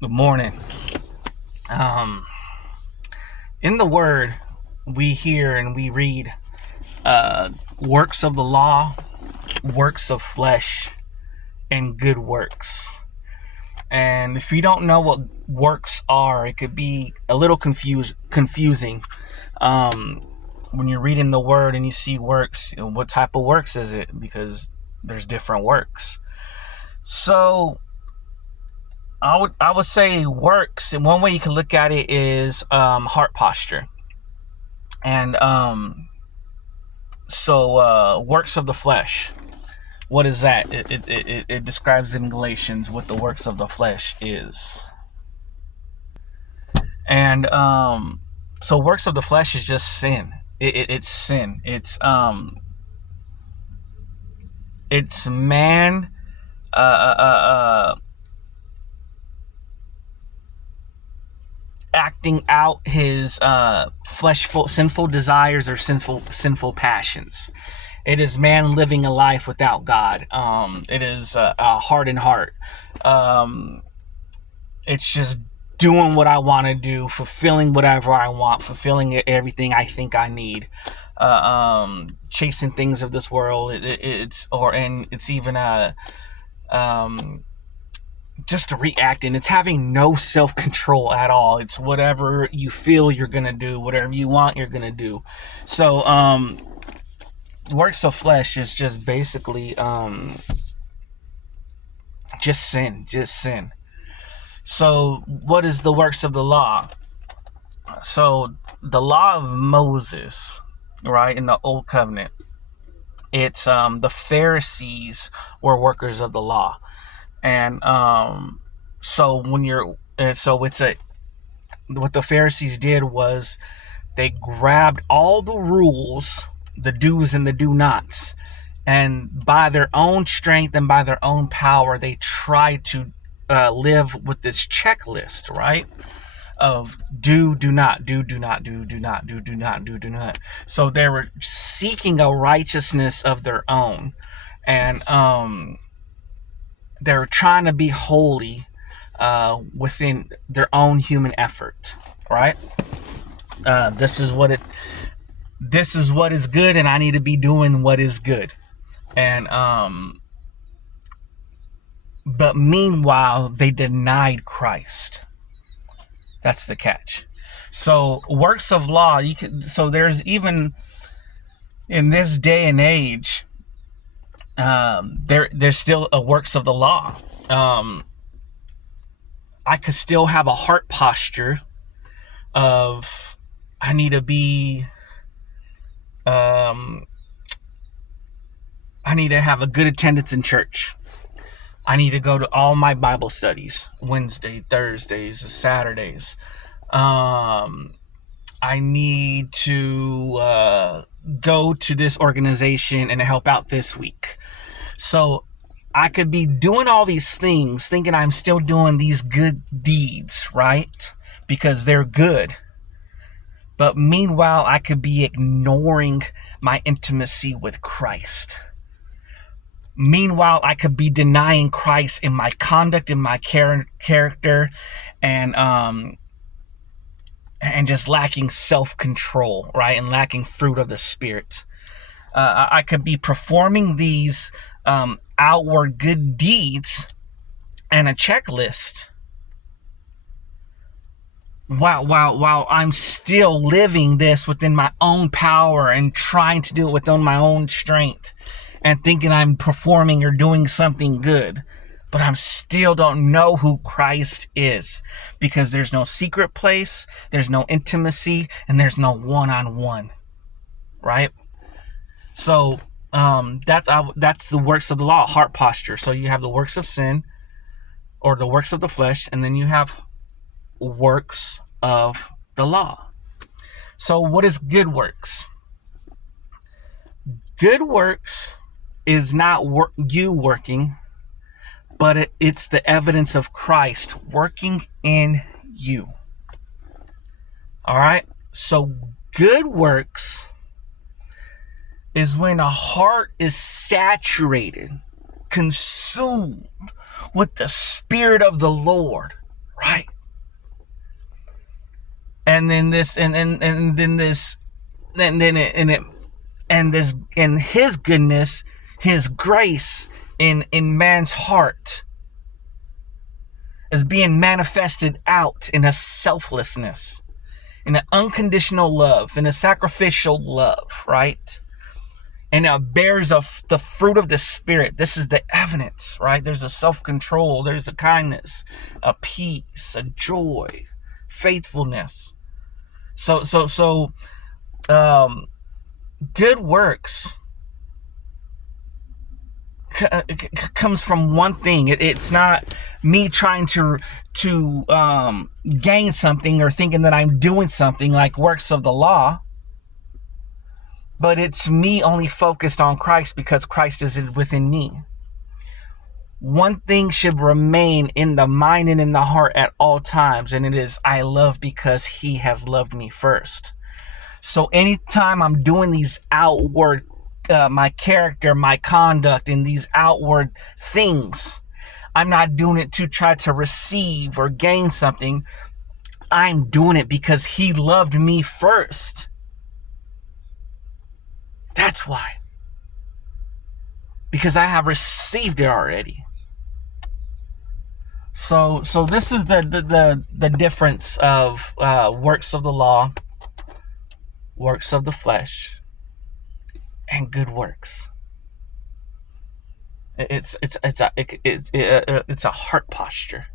Good morning. Um, in the Word, we hear and we read works of the law, works of flesh, and good works. And if you don't know what works are, it could be a little confusing. Um, when you're reading the Word and you see works, what type of works is it? Because there's different works. So I would say works, and one way you can look at it is heart posture. And works of the flesh. What is that? It describes in Galatians what the works of the flesh is. And so works of the flesh is just sin. It's sin. It's man uh, uh, uh, acting out his fleshful sinful desires or sinful passions. It is man living a life without God. It is a hardened heart. It's just doing what I want to do, fulfilling whatever I want, fulfilling everything I think I need, chasing things of this world. It's even just reacting. It's having no self-control at all. It's whatever you feel you're gonna do, whatever you want you're gonna do. So works of flesh is just basically just sin. So what is the works of the law? So the law of Moses, right, in the old covenant, it's the Pharisees were workers of the law. And so when you're so it's a what the Pharisees did was they grabbed all the rules, the do's and the do nots, and by their own strength and by their own power, they tried to live with this checklist, right? Of do not, do not, do not, do not, do not. So they were seeking a righteousness of their own, and they're trying to be holy within their own human effort, right? This is what is good, and I need to be doing what is good. And but meanwhile, they denied Christ. That's the catch. So works of law, there's even in this day and age, there's still a works of the law. I could still have a heart posture of I need to be I need to have a good attendance in church. I need to go to all my Bible studies, Wednesday, Thursdays, Saturdays. I need to go to this organization and help out this week. So I could be doing all these things thinking I'm still doing these good deeds, right? Because they're good. But meanwhile, I could be ignoring my intimacy with Christ. Meanwhile, I could be denying Christ in my conduct, in my character, and just lacking self-control, right? And lacking fruit of the Spirit. I could be performing these outward good deeds and a checklist while I'm still living this within my own power and trying to do it within my own strength and thinking I'm performing or doing something good, but I'm still don't know who Christ is because there's no secret place, there's no intimacy, and there's no one-on-one, right? So that's the works of the law, heart posture. So you have the works of sin or the works of the flesh, and then you have works of the law. So what is good works? Good works is not you working, but it's the evidence of Christ working in you. All right? So good works is when a heart is saturated, consumed with the Spirit of the Lord, right? And then this, and then this, and then it, and this, and His goodness, His grace in man's heart is being manifested out in a selflessness, in an unconditional love, in a sacrificial love, right? And it bears the fruit of the Spirit. This is the evidence, right? There's a self-control, there's a kindness, a peace, a joy, faithfulness. So good works comes from one thing. It's not me trying to gain something or thinking that I'm doing something like works of the law, but it's me only focused on Christ because Christ is within me. One thing should remain in the mind and in the heart at all times, and it is, I love because He has loved me first. So anytime I'm doing these outward, my character, my conduct, and these outward things, I'm not doing it to try to receive or gain something. I'm doing it because He loved me first. That's why. Because I have received it already. So this is the difference of works of the law, works of the flesh, and good works. It's a heart posture.